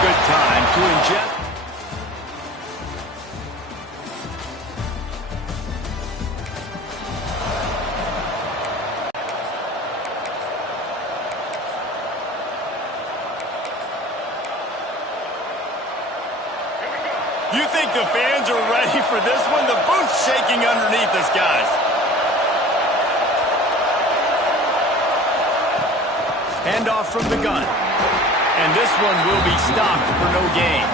good time to ingest. You think the fans are ready for this one? The booth's shaking underneath us, guys. Handoff from the gun. And this one will be stopped for no gain.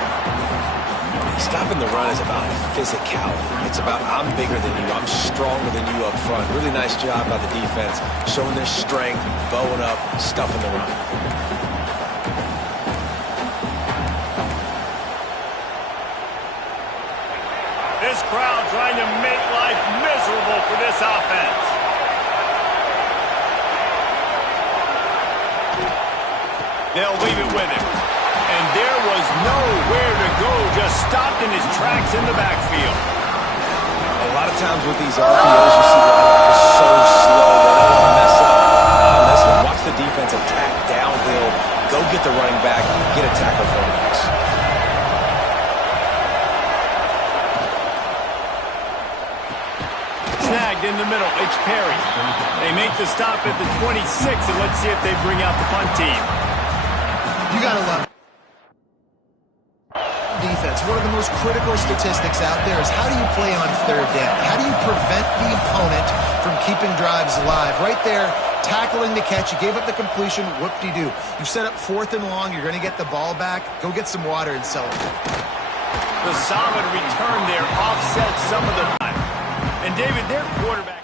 Stopping the run is about physicality. It's about I'm bigger than you, I'm stronger than you up front. Really nice job by the defense, showing their strength, bowing up, stuffing the run. This crowd trying to make life miserable for this offense. They'll leave it with him. And there was nowhere to go, just stopped in his tracks in the backfield. A lot of times with these RPOs, you see the linebackers so slow that they don't mess up. On this one, watch the defense attack downhill, go get the running back, get a tackle for the next. Snagged in the middle, it's Perry. They make the stop at the 26, and let's see if they bring out the punt team. You gotta love defense. One of the most critical statistics out there is how do you play on third down? How do you prevent the opponent from keeping drives alive? Right there, tackling the catch. You gave up the completion. Whoop-de-doo. You've set up 4th and long. You're going to get the ball back. Go get some water and celebrate. The solid return there offsets some of the time. And David, their quarterback.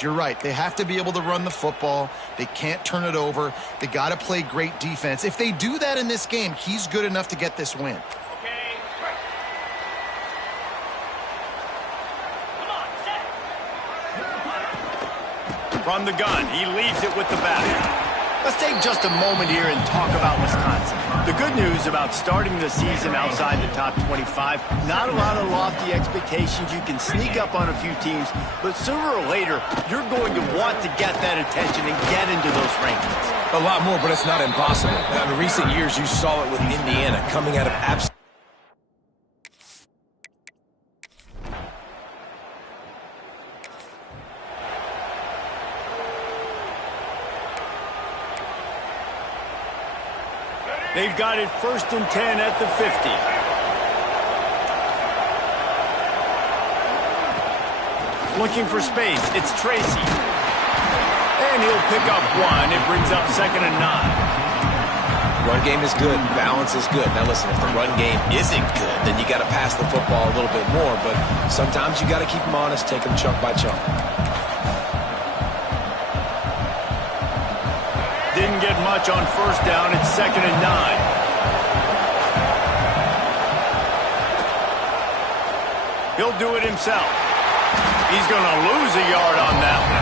You're right. They have to be able to run the football. They can't turn it over. They got to play great defense. If they do that in this game, he's good enough to get this win. From the gun, he leaves it with the back. Let's take just a moment here and talk about Wisconsin. The good news about starting the season outside the top 25, not a lot of lofty expectations. You can sneak up on a few teams, but sooner or later, you're going to want to get that attention and get into those rankings. A lot more, but it's not impossible. In recent years, you saw it with Indiana coming out of absolute. They've got it 1st and 10 at the 50. Looking for space, it's Tracy. And he'll pick up 1. It brings up 2nd and 9. Run game is good, balance is good. Now listen, if the run game isn't good, then you got to pass the football a little bit more. But sometimes you got to keep them honest, take them chunk by chunk. Didn't get much on 1st down. It's 2nd and 9. He'll do it himself. He's going to lose a yard on that one.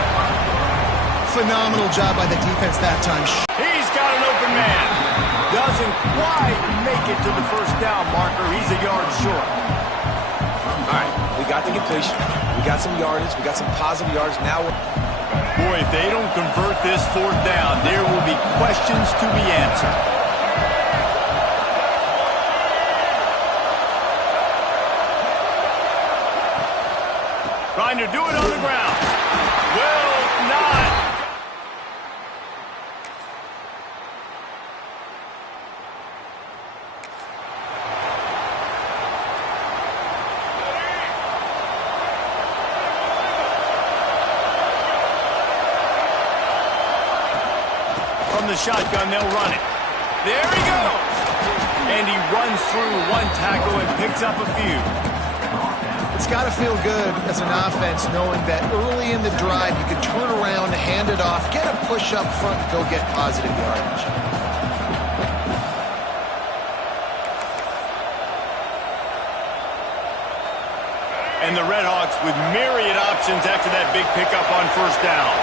Phenomenal job by the defense that time. He's got an open man. Doesn't quite make it to the 1st down marker. He's a yard short. All right, we got the completion. We got some yardage. We got some positive yards. Now we're... Boy, if they don't convert this 4th down, there will be questions to be answered. Trying to do it on the ground. Will not. From the shotgun, they'll run it. There he goes. And he runs through 1 tackle and picks up a few. It's got to feel good as an offense knowing that early in the drive you can turn around, hand it off, get a push up front, and go get positive yardage. And the Redhawks with myriad options after that big pickup on first down.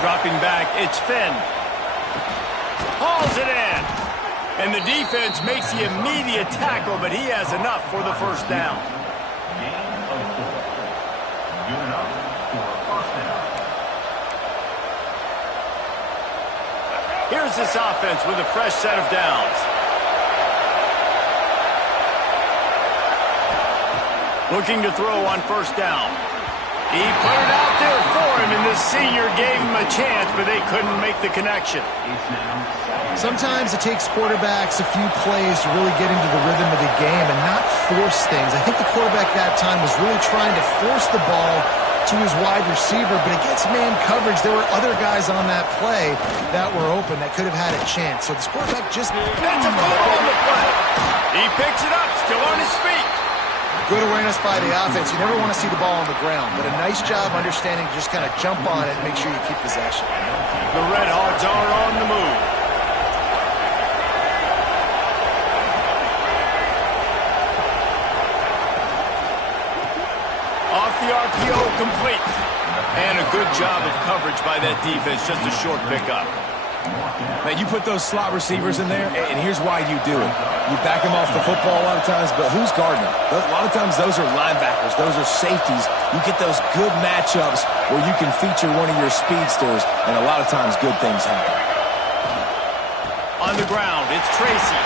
Dropping back, it's Finn. Hauls it in. And the defense makes the immediate tackle, but he has enough for the first down. Here's this offense with a fresh set of downs. Looking to throw on first down. He put it out there for him, and this senior gave him a chance, but they couldn't make the connection. Sometimes it takes quarterbacks a few plays to really get into the rhythm of the game and not force things. I think the quarterback that time was really trying to force the ball to his wide receiver, but against man coverage, there were other guys on that play that were open that could have had a chance. So this quarterback just... That's a fumble on the play. He picks it up, still on his feet. Good awareness by the offense. You never want to see the ball on the ground, but a nice job understanding to just kind of jump on it and make sure you keep possession. The Redhawks are on the move. Off the RPO, complete. And a good job of coverage by that defense, just a short pickup. Man, you put those slot receivers in there, and here's why you do it. You back them off the football a lot of times, but who's guarding them? A lot of times those are linebackers. Those are safeties. You get those good matchups where you can feature one of your speedsters, and a lot of times good things happen. On the ground, it's Tracy.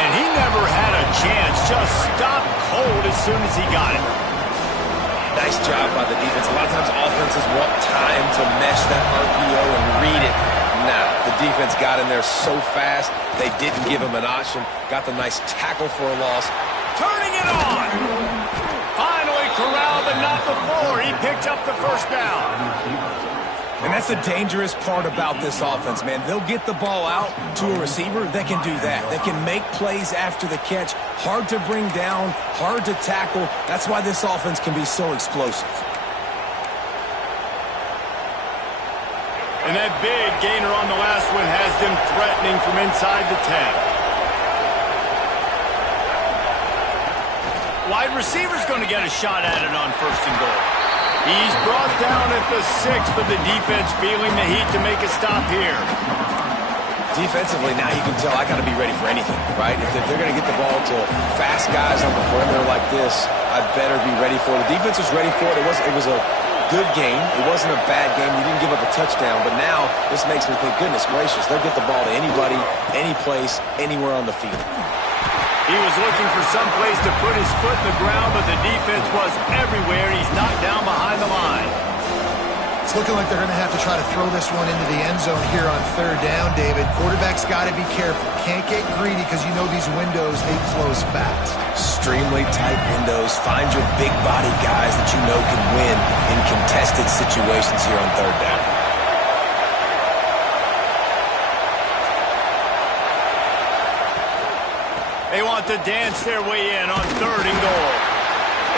And he never had a chance. Just stopped cold as soon as he got it. Nice job by the defense. A lot of times offenses want time to mesh that RPO and read it. Nah, the defense got in there so fast, they didn't give him an option. Got the nice tackle for a loss. Turning it on! Finally corralled, but not before. He picked up the first down. And that's the dangerous part about this offense, man. They'll get the ball out to a receiver. They can do that. They can make plays after the catch. Hard to bring down, hard to tackle. That's why this offense can be so explosive. And that big gainer on the last one has them threatening from inside the 10. Wide receiver's going to get a shot at it on first and goal. He's brought down at the 6, but the defense feeling the heat to make a stop here. Defensively, now you can tell I got to be ready for anything, right? If they're going to get the ball to fast guys on the perimeter like this, I better be ready for it. The defense was ready for it. It was a good game. It wasn't a bad game. You didn't give up a touchdown, but now this makes me think, goodness gracious, they'll get the ball to anybody, any place, anywhere on the field. He was looking for some place to put his foot in the ground, but the defense was everywhere. He's knocked down behind the line. It's looking like they're going to have to try to throw this one into the end zone here on third down, David. Quarterback's got to be careful. Can't get greedy because you know these windows, they close fast. Extremely tight windows. Find your big body guys that you know can win in contested situations here on third down. They want to dance their way in on third and goal.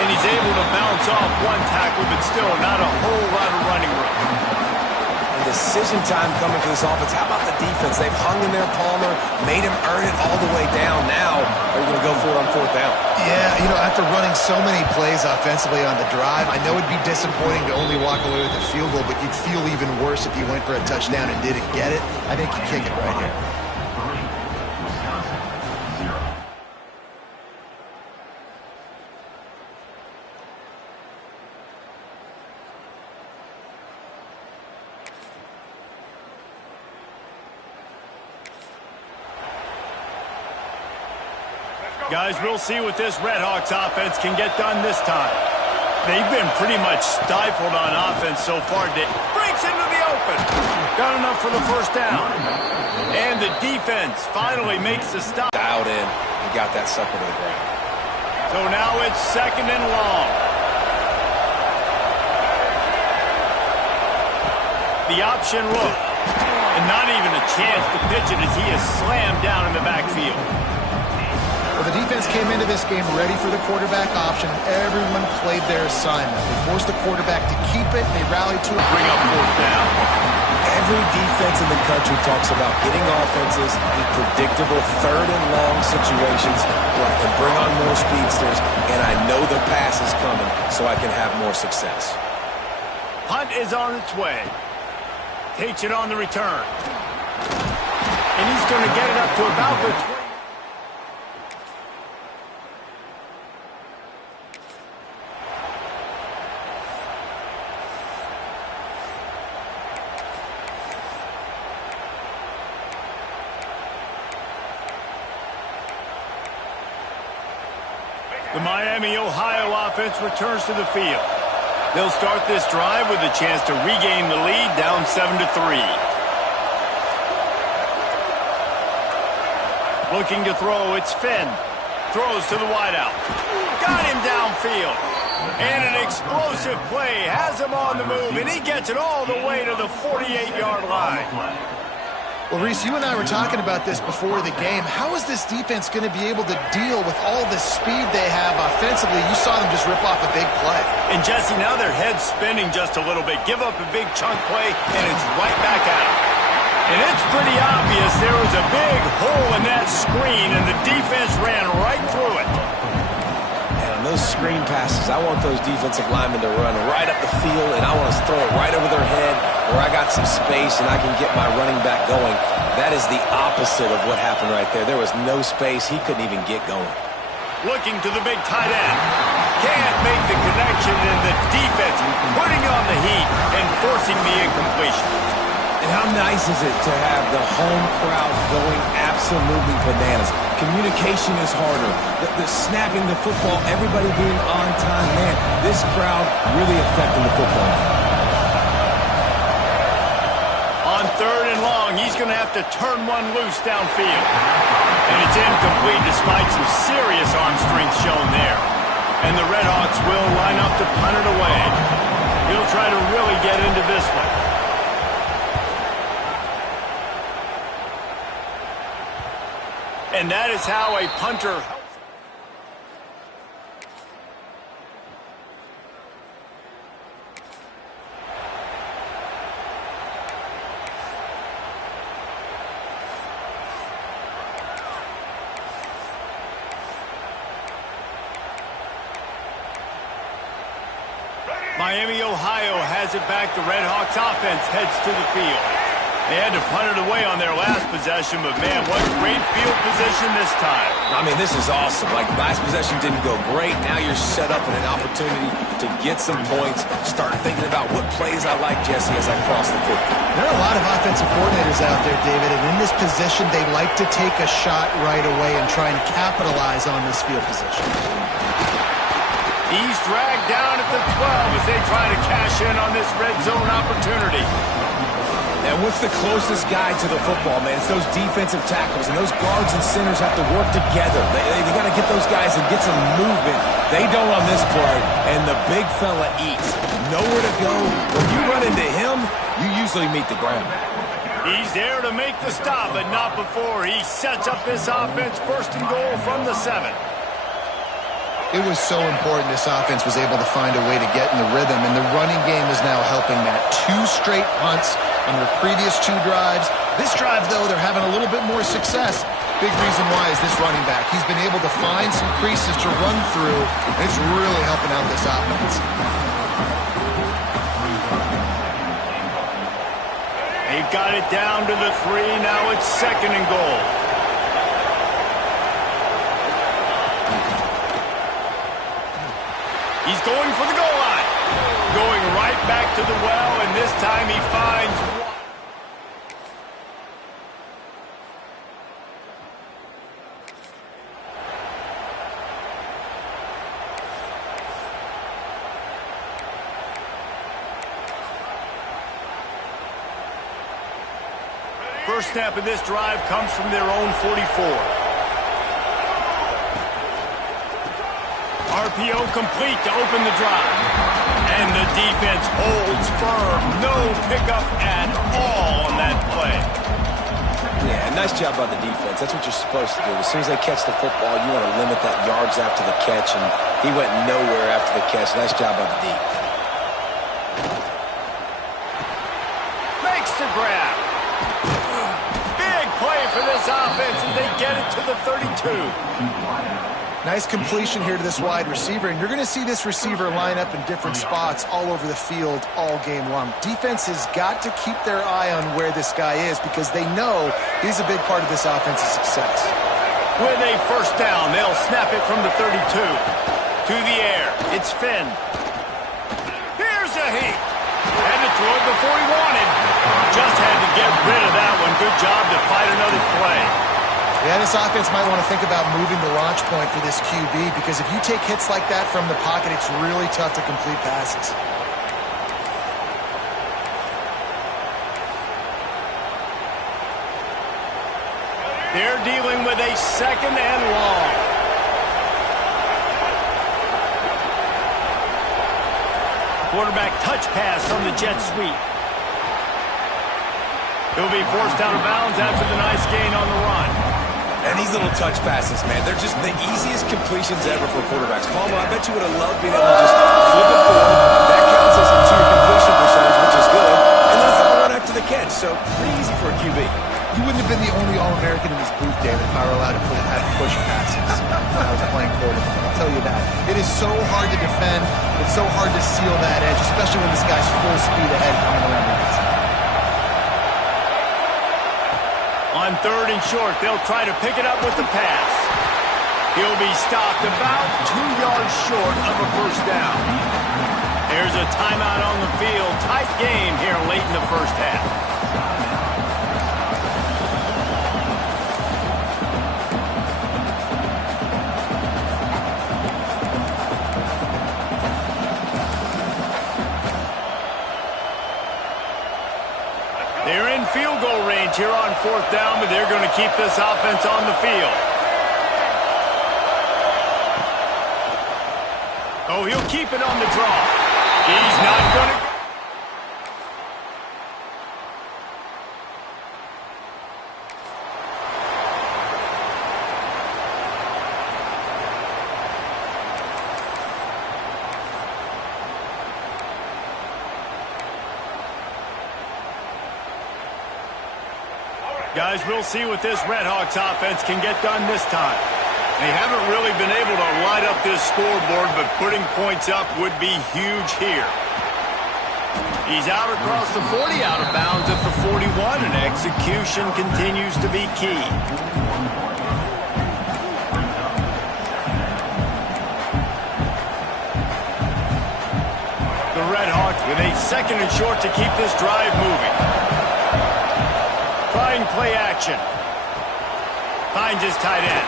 And he's able to bounce off one tackle, but still not a whole lot of running room. And decision time coming for this offense. How about the defense? They've hung in their Palmer, made him earn it all the way down. Now, are you going to go for it on fourth down? Yeah, you know, after running so many plays offensively on the drive, I know it'd be disappointing to only walk away with a field goal, but you'd feel even worse if you went for a touchdown and didn't get it. I think you kick it right here. Guys, we'll see what this Redhawks offense can get done this time. They've been pretty much stifled on offense so far. Breaks into the open. Got enough for the first down. And the defense finally makes the stop. Dialed in and got that sucker to the ground. So now it's second and long. The option look. And not even a chance to pitch it as he is slammed down in the backfield. Well, the defense came into this game ready for the quarterback option. Everyone played their assignment. They forced the quarterback to keep it, and they rallied to it. Bring up fourth down. Every defense in the country talks about getting offenses in predictable third and long situations where I can bring on more speedsters, and I know the pass is coming so I can have more success. Punt is on its way. Takes it on the return. And he's going to get it up to about the 20. The Miami, Ohio offense returns to the field. They'll start this drive with a chance to regain the lead, down 7-3. Looking to throw, it's Finn. Throws to the wideout. Got him downfield. And an explosive play has him on the move, and he gets it all the way to the 48-yard line. Well, Reese, you and I were talking about this before the game. How is this defense going to be able to deal with all the speed they have offensively? You saw them just rip off a big play. And, Jesse, now their head's spinning just a little bit. Give up a big chunk play, and it's right back at them. And it's pretty obvious there was a big hole in that screen, and the defense ran right through it. Those screen passes, I want those defensive linemen to run right up the field, and I want to throw it right over their head where I got some space and I can get my running back going. That is the opposite of what happened right there. There was no space. He couldn't even get going. Looking to the big tight end. Can't make the connection, and the defense putting on the heat and forcing the incompletion. And how nice is it to have the home crowd going absolutely bananas? Communication is harder. The snapping the football, everybody being on time. Man, this crowd really affecting the football. On third and long, he's going to have to turn one loose downfield. And it's incomplete despite some serious arm strength shown there. And the Redhawks will line up to punt it away. He'll try to really get into this one. And that is how a punter helps. Miami, Ohio has it back. The Redhawks offense heads to the field. They had to punt it away on their last possession, but, man, what great field position this time. I mean, this is awesome. Like, last possession didn't go great. Now you're set up in an opportunity to get some points. Start thinking about what plays I like, Jesse, as I cross the 50. There are a lot of offensive coordinators out there, David, and in this position, they like to take a shot right away and try and capitalize on this field position. He's dragged down at the 12 as they try to cash in on this red zone opportunity. And what's the closest guy to the football, man? It's those defensive tackles, and those guards and centers have to work together. They got to get those guys and get some movement. They don't on this play, and the big fella eats. Nowhere to go. When you run into him, you usually meet the ground. He's there to make the stop, but not before he sets up this offense first and goal from the 7. It was so important this offense was able to find a way to get in the rhythm, and the running game is now helping that. 2 straight punts on their previous 2 drives. This drive, though, they're having a little bit more success. Big reason why is this running back. He's been able to find some creases to run through, and it's really helping out this offense. They've got it down to the 3. Now it's second and goal. He's going for the goal line. Going right back to the well, and this time he finds one. First snap of this drive comes from their own 44. RPO complete to open the drive. And the defense holds firm. No pickup at all on that play. Yeah, nice job by the defense. That's what you're supposed to do. As soon as they catch the football, you want to limit that yards after the catch, and he went nowhere after the catch. Nice job by the D. Makes the grab. Big play for this offense, and they get it to the 32. Nice completion here to this wide receiver, and you're going to see this receiver line up in different spots all over the field all game long. Defense has got to keep their eye on where this guy is because they know he's a big part of this offense's success. With a first down, they'll snap it from the 32. To the air, it's Finn. Here's a heat. Had to throw it before he wanted. Just had to get rid of that one. Good job to fight another play. Yeah, this offense might want to think about moving the launch point for this QB because if you take hits like that from the pocket, it's really tough to complete passes. They're dealing with a second and long. Quarterback touch pass from the jet sweep. He'll be forced out of bounds after the nice gain on the run. And these little touch passes, man, they're just the easiest completions ever for quarterbacks. Palmer, I bet you would have loved being able to just flip it forward. That counts as into your completion percentage, which is good. And then it's all run after the catch, so pretty easy for a QB. You wouldn't have been the only All-American in this booth, David, if I were allowed to have push passes when I was playing quarterback. I'll tell you that. It is so hard to defend. It's so hard to seal that edge, especially when this guy's full speed ahead coming around the outside. On third and short, they'll try to pick it up with the pass. He'll be stopped about 2 yards short of a first down. There's a timeout on the field. Tight game here late in the first half. They're in field goal range here on fourth down, but they're going to keep this offense on the field. Oh, he'll keep it on the draw. He's not going to... Guys, we'll see what this Redhawks offense can get done this time. They haven't really been able to light up this scoreboard, but putting points up would be huge here. He's out across the 40, out of bounds at the 41, and execution continues to be key. The Redhawks with a second and short to keep this drive moving. Trying play action. Finds his tight end.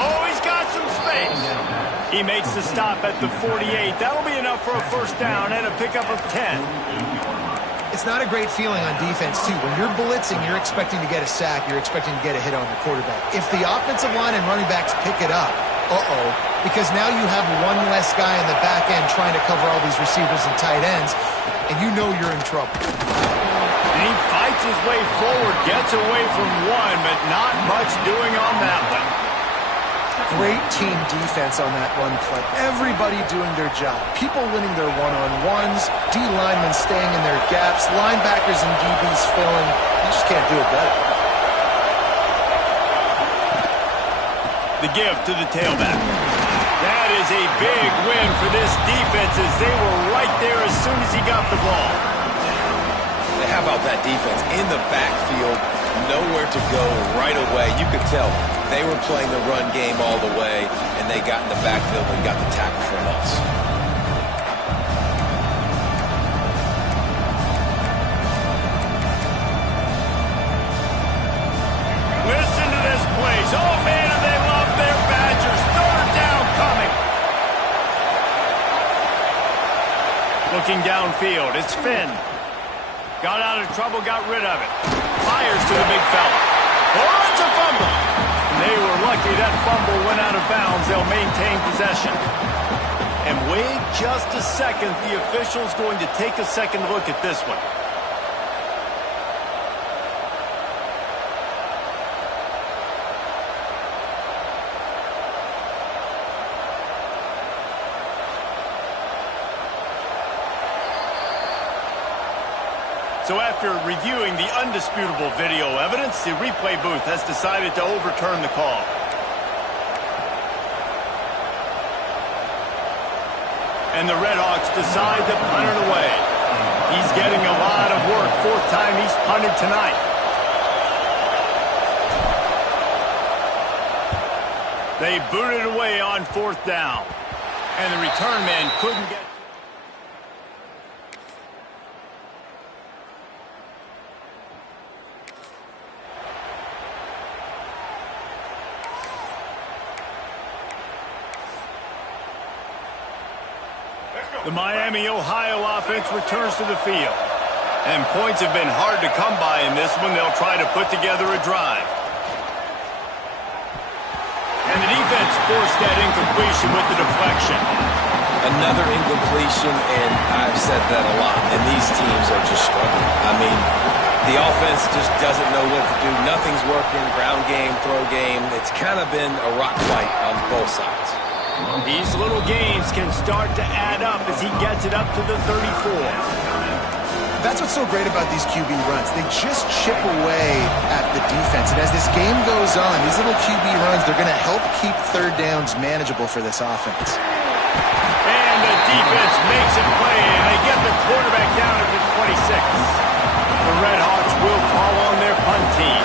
Oh, he's got some space. He makes the stop at the 48. That'll be enough for a first down and a pickup of 10. It's not a great feeling on defense, too. When you're blitzing, you're expecting to get a sack. You're expecting to get a hit on the quarterback. If the offensive line and running backs pick it up, because now you have one less guy in the back end trying to cover all these receivers and tight ends, and you know you're in trouble. And he fights his way forward, gets away from one, but not much doing on that one. Great team defense on that run play. Everybody doing their job. People winning their one-on-ones, D linemen staying in their gaps, linebackers and DBs filling. You just can't do it better. The give to the tailback. That is a big win for this defense as they were right there as soon as he got the ball. How about that defense? In the backfield, nowhere to go right away. You could tell they were playing the run game all the way, and they got in the backfield and got the tackle from us. Listen to this place. Oh, man, and they love their Badgers. Third down coming. Looking downfield, it's Finn. Got out of trouble, got rid of it. Fires to the big fella. Oh, it's a fumble. And they were lucky that fumble went out of bounds. They'll maintain possession. And wait just a second. The official's going to take a second look at this one. So after reviewing the undisputable video evidence, the replay booth has decided to overturn the call. And the Redhawks decide to punt it away. He's getting a lot of work. Fourth time he's punted tonight. They booted away on fourth down. And the return man couldn't get... The Miami, Ohio offense returns to the field. And points have been hard to come by in this one. They'll try to put together a drive. And the defense forced that incompletion with the deflection. Another incompletion, and I've said that a lot, and these teams are just struggling. I mean, the offense just doesn't know what to do. Nothing's working, ground game, throw game. It's kind of been a rock fight on both sides. These little games can start to add up as he gets it up to the 34. That's what's so great about these QB runs. They just chip away at the defense. And as this game goes on, these little QB runs, they're going to help keep third downs manageable for this offense. And the defense makes it play, and they get the quarterback down at the 26. The Redhawks will call on their punt team.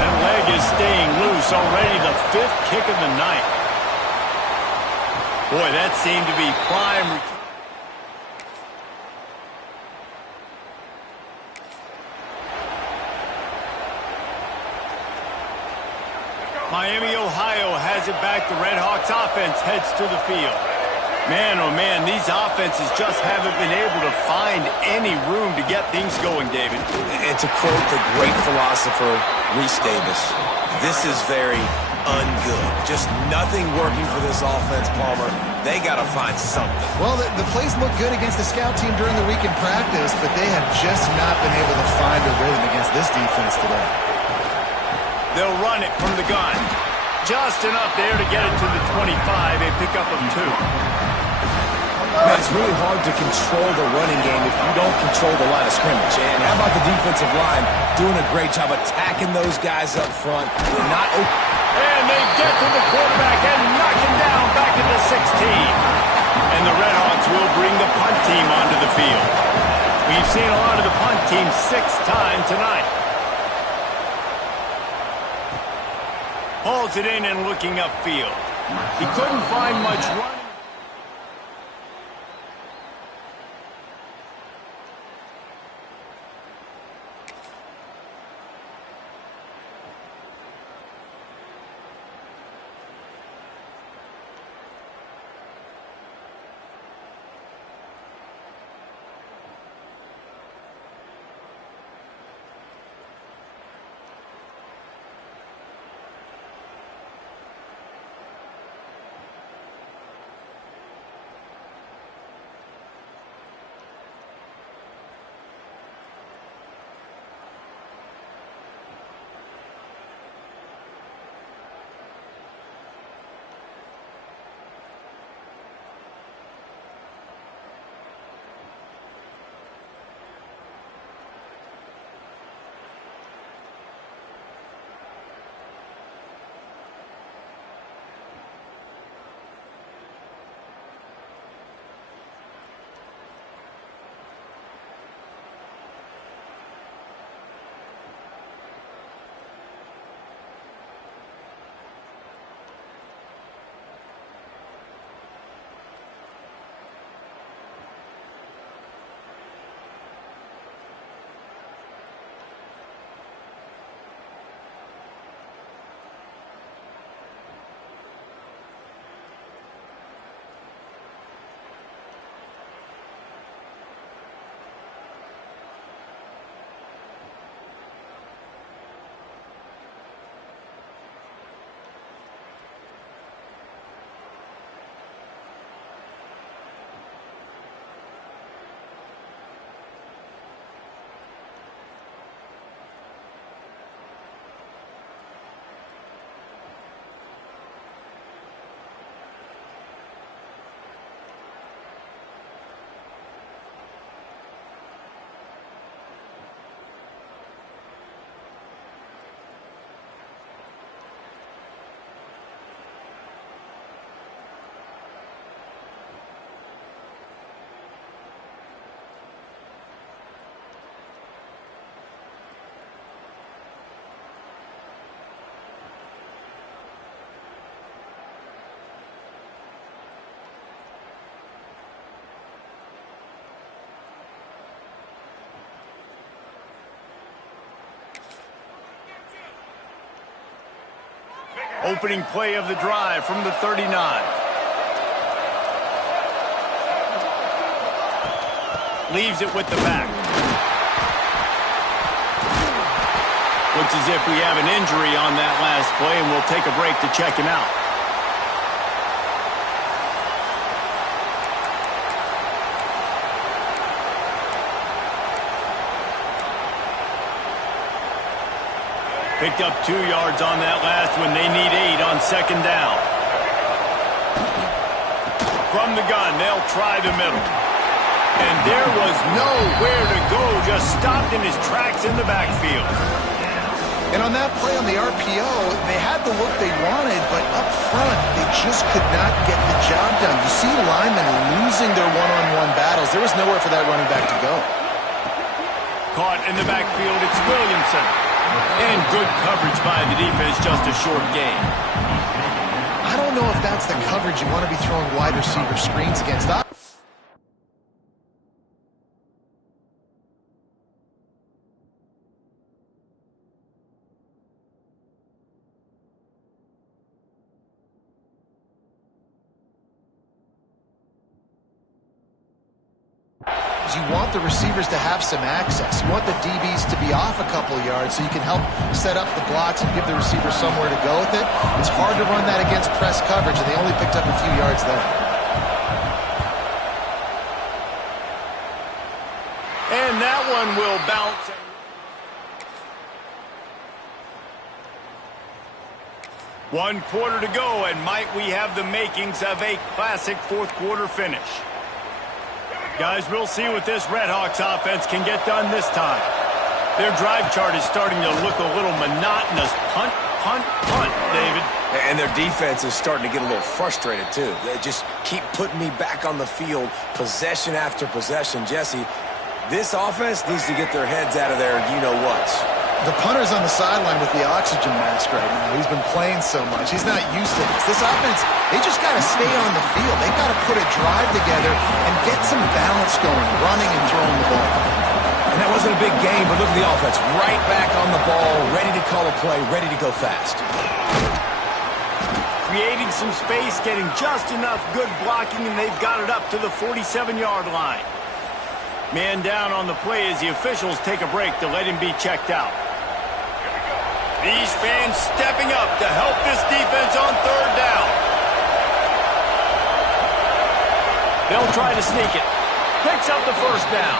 That leg is staying loose, already the fifth kick of the night. Boy, that seemed to be prime. Miami, Ohio has it back. The Redhawks offense heads to the field. Man, oh man, these offenses just haven't been able to find any room to get things going, David. And to quote the great philosopher, Reese Davis, this is very ungood. Just nothing working for this offense, Palmer. They got to find something. Well, the plays look good against the scout team during the week in practice, but they have just not been able to find a rhythm against this defense today. They'll run it from the gun. Just enough there to get it to the 25, a pickup of 2. Man, it's really hard to control the running game if you don't control the line of scrimmage. And how about the defensive line doing a great job attacking those guys up front? They're not open. And they get to the quarterback and knock him down back at the 16. And the Redhawks will bring the punt team onto the field. We've seen a lot of the punt team 6 times tonight. Hauls it in and looking upfield. He couldn't find much running. Opening play of the drive from the 39. Leaves it with the back. Looks as if we have an injury on that last play, and we'll take a break to check him out. Picked up 2 yards on that last one. They need 8 on second down. From the gun, they'll try the middle. And there was nowhere to go, just stopped in his tracks in the backfield. And on that play on the RPO, they had the look they wanted, but up front, they just could not get the job done. You see linemen losing their one-on-one battles. There was nowhere for that running back to go. Caught in the backfield, it's Williamson. And good coverage by the defense, just a short gain. I don't know if that's the coverage you want to be throwing wide receiver screens against. You want the receivers to have some access. You want the DBs to be off a couple of yards so you can help set up the blocks and give the receiver somewhere to go with it. It's hard to run that against press coverage, and they only picked up a few yards there. And that one will bounce. One quarter to go, and might we have the makings of a classic fourth quarter finish. Guys, we'll see what this Redhawks offense can get done this time. Their drive chart is starting to look a little monotonous. Punt, punt, punt, David. And their defense is starting to get a little frustrated, too. They just keep putting me back on the field, possession after possession. Jesse, this offense needs to get their heads out of there, you-know-whats. The punter's on the sideline with the oxygen mask right now. He's been playing so much. He's not used to this. This offense, they just got to stay on the field. They got to put a drive together and get some balance going, running and throwing the ball. And that wasn't a big game, but look at the offense. Right back on the ball, ready to call a play, ready to go fast. Creating some space, getting just enough good blocking, and they've got it up to the 47-yard line. Man down on the play as the officials take a break to let him be checked out. These fans stepping up to help this defense on third down. They'll try to sneak it. Picks up the first down.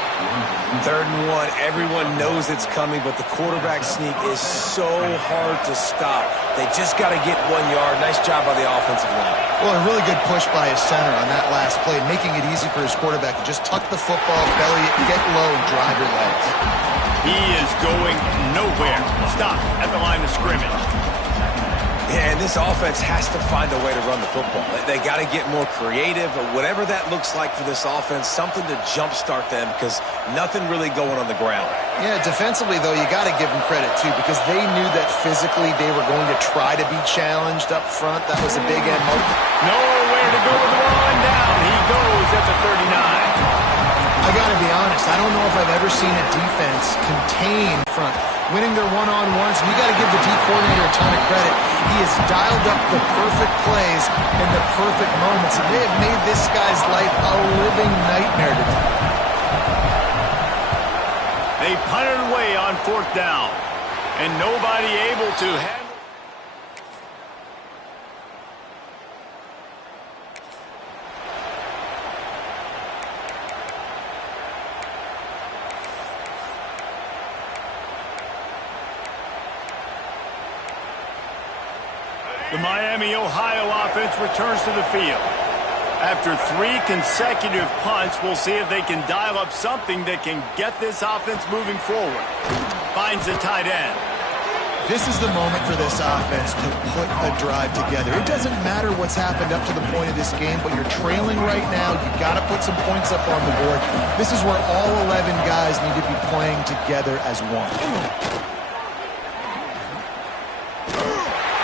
3rd and 1. Everyone knows it's coming, but the quarterback sneak is so hard to stop. They just got to get 1 yard. Nice job by the offensive line. Well, a really good push by his center on that last play, making it easy for his quarterback to just tuck the football, belly it, get low, and drive your legs. He is going nowhere. Stop at the line of scrimmage. Yeah, and this offense has to find a way to run the football. They got to get more creative, or whatever that looks like for this offense, something to jumpstart them, because nothing really going on the ground. Yeah, defensively, though, you got to give them credit, too, because they knew that physically they were going to try to be challenged up front. That was a big MO. Nowhere to go with the ball, and down he goes at the 39. I got to be honest, I don't know if I've ever seen a defense contain front, winning their one-on-ones. You got to give the D coordinator a ton of credit. He has dialed up the perfect plays in the perfect moments, and they have made this guy's life a living nightmare today. They punted away on 4th down, and nobody able to handle. The Miami, Ohio offense returns to the field. After 3 consecutive punts, we'll see if they can dial up something that can get this offense moving forward. Finds the tight end. This is the moment for this offense to put a drive together. It doesn't matter what's happened up to the point of this game, but you're trailing right now. You've got to put some points up on the board. This is where all 11 guys need to be playing together as one.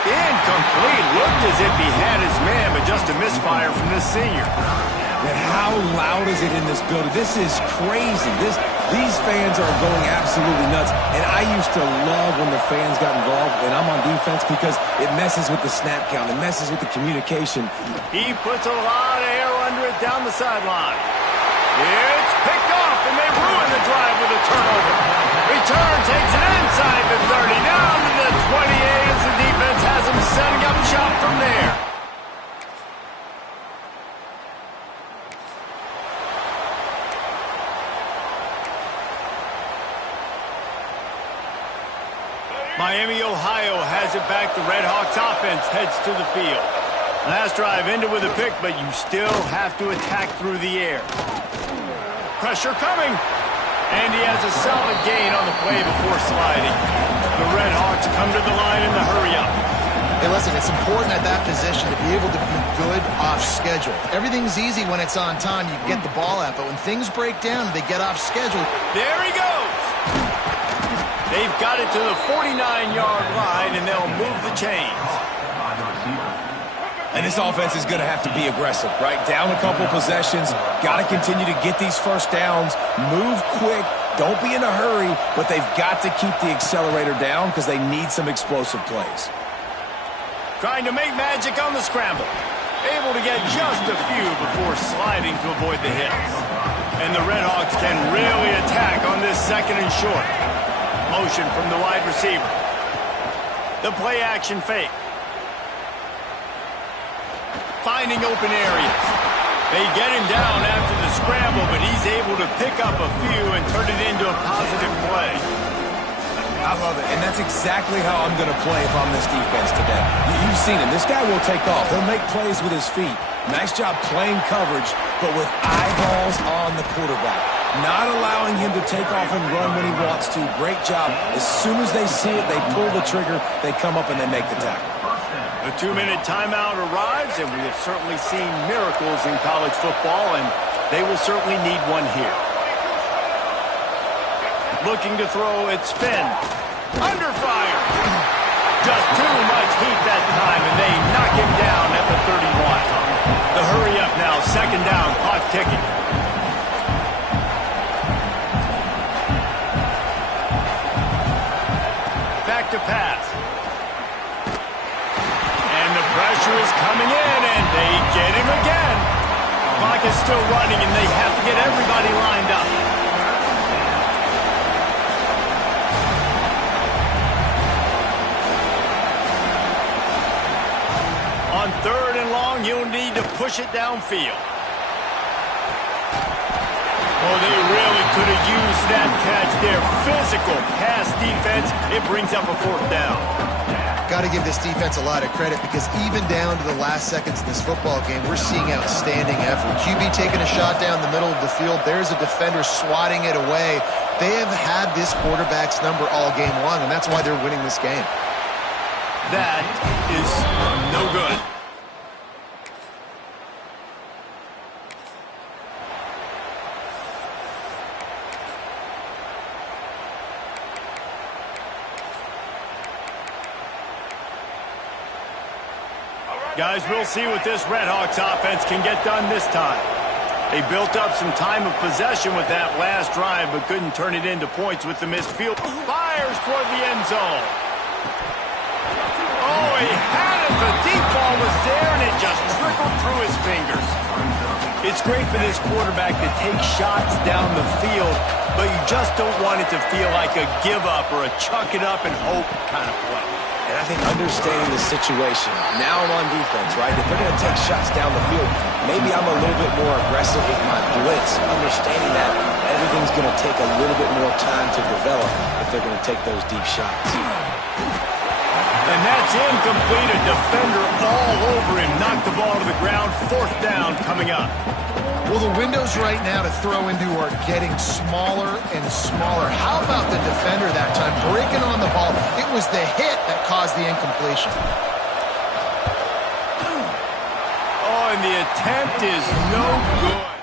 Incomplete. Looked as if he had his man, but just a misfire from this senior. Man, how loud is it in this building? This is crazy. These fans are going absolutely nuts. And I used to love when the fans got involved, and I'm on defense because it messes with the snap count. It messes with the communication. He puts a lot of air under it down the sideline. It's picked off, and they ruin the drive with a turnover. Return takes it inside the 30, down to the 28 as the defense has them setting up shop from there. Miami, Ohio has it back. The Red Hawks offense heads to the field. Last drive ended with a pick, but you still have to attack through the air. Pressure coming. And he has a solid gain on the play before sliding. The Red Hawks come to the line in the hurry-up. Hey, listen, it's important at that position to be able to be good off schedule. Everything's easy when it's on time. You get the ball out, but when things break down, they get off schedule. There he goes. They've got it to the 49-yard line, and they'll move the chains. And this offense is going to have to be aggressive, right? Down a couple possessions, got to continue to get these first downs, move quick, don't be in a hurry, but they've got to keep the accelerator down because they need some explosive plays. Trying to make magic on the scramble. Able to get just a few before sliding to avoid the hits. And the Red Hawks can really attack on this second and short. Motion from the wide receiver. The play action fake. Finding open areas. They get him down after the scramble, but he's able to pick up a few and turn it into a positive play. I love it, and that's exactly how I'm going to play if I'm this defense today. You've seen him. This guy will take off. He'll make plays with his feet. Nice job playing coverage, but with eyeballs on the quarterback. Not allowing him to take off and run when he wants to. Great job. As soon as they see it, they pull the trigger, they come up and they make the tackle. A 2-minute timeout arrives, and we have certainly seen miracles in college football, and they will certainly need one here. Looking to throw, it's Finn. Under fire. Just too much heat that time, and they knock him down at the 31. The hurry up now, second down, clock ticking. Back to pass. And the pressure is coming in, and they get him again. Clock is still running, and they have to get everybody lined up. On third and long, you'll need to push it downfield. Oh, they really could have used that catch there. Physical pass defense. It brings up a fourth down. Got to give this defense a lot of credit because even down to the last seconds in this football game, we're seeing outstanding effort. QB taking a shot down the middle of the field. There's a defender swatting it away. They have had this quarterback's number all game long, and that's why they're winning this game. That is no good. Guys, we'll see what this Red Hawks offense can get done this time. They built up some time of possession with that last drive, but couldn't turn it into points with the missed field. Fires toward the end zone. Oh, he had it. The deep ball was there, and it just trickled through his fingers. It's great for this quarterback to take shots down the field, but you just don't want it to feel like a give-up or a chuck it up and hope kind of play. And I think understanding the situation, now I'm on defense, right? If they're going to take shots down the field, maybe I'm a little bit more aggressive with my blitz, understanding that everything's going to take a little bit more time to develop if they're going to take those deep shots. And that's incomplete. A defender all over him. Knocked the ball to the ground. Fourth down coming up. Well, the windows right now to throw into are getting smaller and smaller. How about the defender that time breaking on the ball? It was the hit that caused the incompletion. Oh, and the attempt is no good.